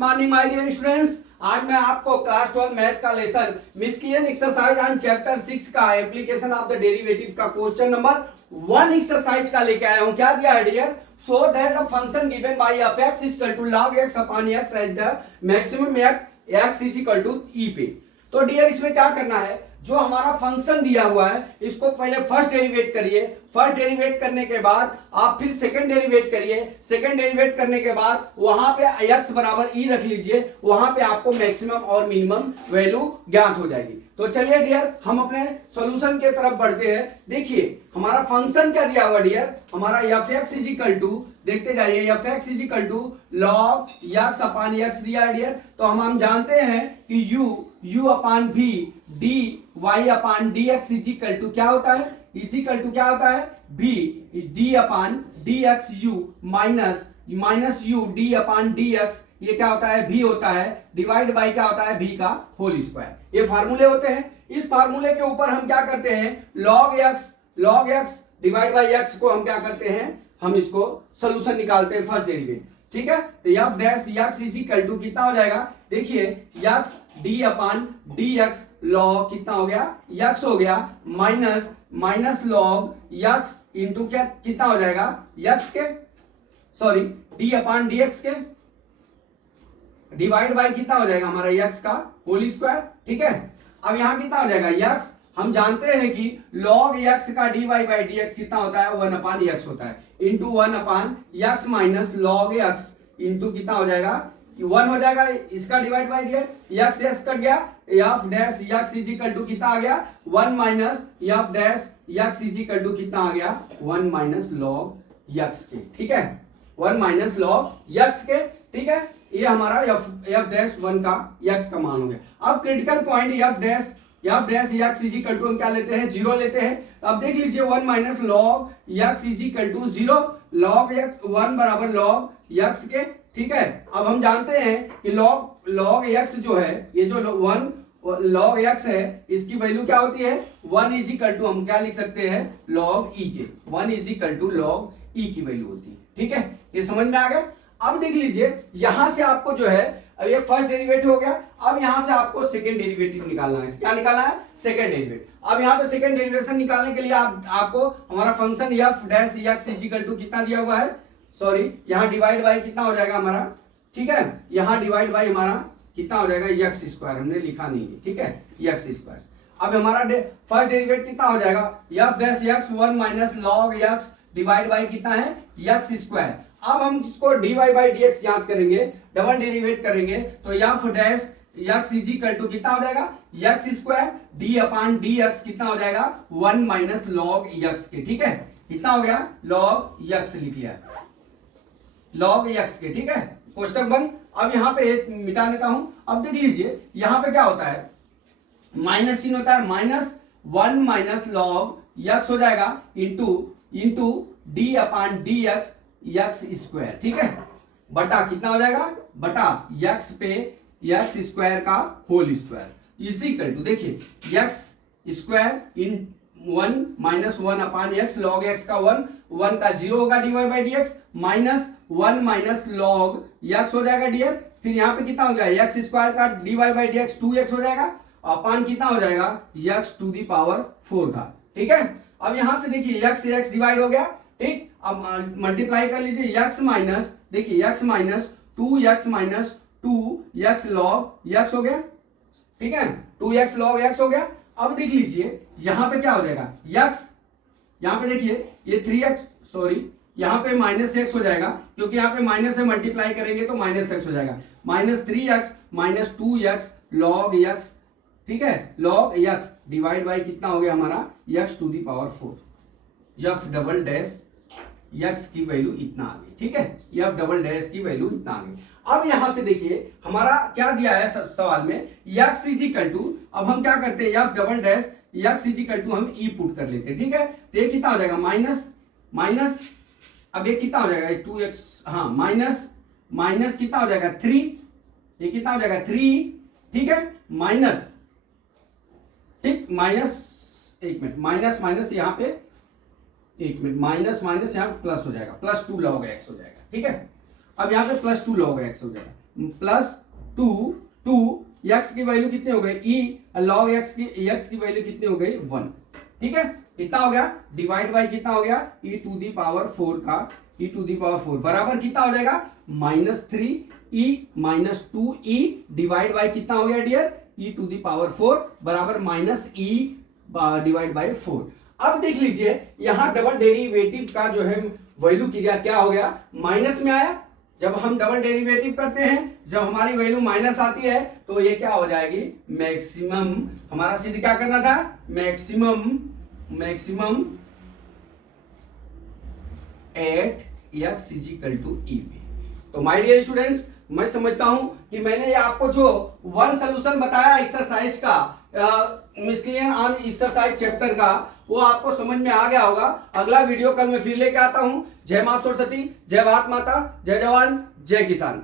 Morning my dear students. आज मैं आपको क्लास 12 मैथ का lesson miscellaneous exercise on chapter 6 का एप्लीकेशन ऑफ द डेरिवेटिव का क्वेश्चन नंबर 1 एक्सरसाइज का लेके आया हूं। क्या दिया है dear? So that the function given by f x is equal to log x upon x as the maximum x is equal to e पे। तो डियर इसमें क्या करना है, जो हमारा फंक्शन दिया हुआ है इसको पहले फर्स्ट डेरिवेट करिए। फर्स्ट डेरिवेट करने के बाद आप फिर सेकंड डेरिवेट करिए। सेकंड डेरिवेट करने के बाद वहां पे x बराबर e रख लीजिए, वहां पे आपको मैक्सिमम और मिनिमम वैल्यू ज्ञात हो जाएगी। तो चलिए डियर हम अपने सॉल्यूशन के तरफ बढ़ते हैं। देखिए हमारा फंक्शन क्या दिया हुआ डियर, हमारा f x is equal to, देखते जाइए, f x is equal to log x upon x दिया है डियर। तो हम जानते हैं कि u upon v d y upon d x is equal to क्या होता है, इज इक्वल टू क्या होता है, v D upon d x you minus U D upon d x, ये क्या होता है, v होता है, डिवाइड बाई क्या होता है, v का होल स्क्वायर। ये फार्मूले होते हैं। इस फार्मूले के ऊपर हम क्या करते हैं, log x divide by x को हम क्या करते हैं, हम इसको सोल्यूशन निकालते हैं फर्स्ट डेरिवेटिव। ठीक है, तो f dash x is equal to कितना हो जाएगा, देखिए x d upon d x log कितना हो गया, x हो गया माइनस लॉग x इंटू क्या कितना हो जाएगा, x के sorry D upon d x के डिवाइड बाई कितना हो जाएगा हमारा x का होल स्क्वायर। ठीक है, अब यहां कितना हो जाएगा x, हम जानते हैं कि log x का dy बाई dx कितना होता है, 1 अपान x होता है, इंटू 1 अपान x minus log x into कितना हो जाएगा, 1 हो जाएगा, इसका डिवाइड बाई दिया, x कट गया, f dash x is equal to कितना आ गया, 1 minus f dash x is equal to कितना आ गया, 1 माइनस log x के। ठीक है, 1 माइनस log x के। ठीक है, ये हमारा एफ डैश 1 का x का मान हो गया। अब critical point f dash x is equal to हम क्या लेते हैं, 0 लेते हैं। अब देख लीजिए 1 minus log x is equal to 0, log x 1 बराबर log x के। ठीक है, अब हम जानते हैं कि log x जो है, ये जो 1 log x है, इसकी वैल्यू क्या होती है, 1 इज इक्वल टू हम क्या लिख सकते हैं, log e के, 1 is equal to log e की वैल्यू होती है। ठीक है, ये समझ में आ गया। अब देख लीजिए यहां से आपको जो है, अब ये फर्स्ट डेरिवेटिव हो गया, अब यहां से आपको सेकंड डेरिवेटिव निकालना है। क्या निकालना है, सेकंड डेरिवेटिव। अब यहां पे सेकंड डेरिवेशन निकालने के लिए आपको हमारा function f dash x is equal to कितना दिया हुआ है, सॉरी यहां डिवाइड बाई कितना हो जाएगा हमारा, ठीक है, यहां डिवाइड बाई हमारा कितना हो जाएगा, x स्क्वायर, हमने लिखा नहीं है। ठीक है, x स्क्वायर। अब हमारा फर्स्ट डेरिवेटिव कितना हो जाएगा, F dash x 1 minus log x divide by कितना है, x स्क्वायर। अब हम इसको dy बाई dx याद करेंगे, डबल डेरिवेट करेंगे, तो f dash x is equal to कितना हो जाएगा, x square d upon dx कितना हो जाएगा, 1 माइनस log x के। ठीक है, कितना हो गया, log x लिख लिया, log x के। ठीक है, कोष्टक बंद। अब यहाँ पे मिटा देता हूं। अब देख लीजिए यहाँ पे क्या होता है, माइनस चिन्ह होता है, माइनस 1 माइनस log x हो जाएगा into D upon dx x square. ठीक है, बटा कितना हो जाएगा, बटा x पे x स्क्वायर का whole square is equal to, देखिए x square in 1 minus 1 upon x, log x का 1 का 0 होगा dy by dx, minus 1 minus log x हो जाएगा डियर, फिर यहाँ पे कितना हो जाएगा, x स्क्वायर का dy बाई dx 2x हो जाएगा, अपान कितना हो जाएगा, x टू दी पावर 4 का। ठीक है, अब यहां से देखिए x डिवाइड हो गया। ठीक, अब मल्टीप्लाई कर लीजिए, x माइनस, देखिए x minus 2x minus 2x log x हो गया। ठीक है, 2x log x हो गया। अब देख लीजिए यहां पे क्या हो जाएगा, x यहां पे देखिए ये 3x, सॉरी यहां पे माइनस x हो जाएगा, क्योंकि यहां पे माइनस से मल्टीप्लाई करेंगे तो माइनस x हो जाएगा, minus 3x minus 2x log x। ठीक है, log x डिवाइड बाई कितना हो गया हमारा, x to the power 4, f double dash x की वैल्यू इतना आ गई। ठीक है, एफ डबल डैश की वैल्यू इतना आ गई। अब यहां से देखिए हमारा क्या दिया है सवाल में, x इज इक्वल टू, अब हम क्या करते हैं, f double dash x is equal to हम e पुट कर लेते हैं। ठीक है, तो ये कितना हो जाएगा, माइनस अब ये कितना हो जाएगा, 2x, हाँ माइनस कितना हो जाएगा 3, ये कितना हो जाएगा 3। ठीक है, माइनस, ठीक माइनस, एक मिनट, माइनस यहाँ पे, एक मिनट, माइनस यहाँ पे प्लस हो जाएगा, प्लस 2 log x हो जाएगा। ठीक है, अब यहाँ पे प्लस 2 log x हो जाएगा। प्लस 2 x की वैल्यू कितनी हो गई e log x की वैल्यू कितनी हो गई 1। ठीक है, कितना हो गया डिवाइड बाय कितना हो गया e टू दी पावर 4 का e टू दी पावर 4 बराबर कितना हो जाएगा -3e -2e डिवाइड बाय कितना हो गया dear e to the power 4 बराबर -e डिवाइड बाय 4। अब देख लीजिए यहां डबल डेरिवेटिव का जो है वैल्यू क्या हो गया माइनस में आया। जब हम डबल डेरिवेटिव करते हैं जब हमारी वैल्यू माइनस आती है तो ये क्या हो जाएगी मैक्सिमम। हमारा सीधे क्या करना था maximum at x equal to E. तो माय डियर स्टूडेंट्स मैं समझता हूं कि मैंने ये आपको जो वन सोल्यूशन बताया एक्सरसाइज का मिसलियन ऑन एक्सरसाइज चैप्टर का वो आपको समझ में आ गया होगा। अगला वीडियो कल मैं फिर लेके आता हूं। जय मां सरस्वती, जय भारत माता, जय जवान, जय किसान।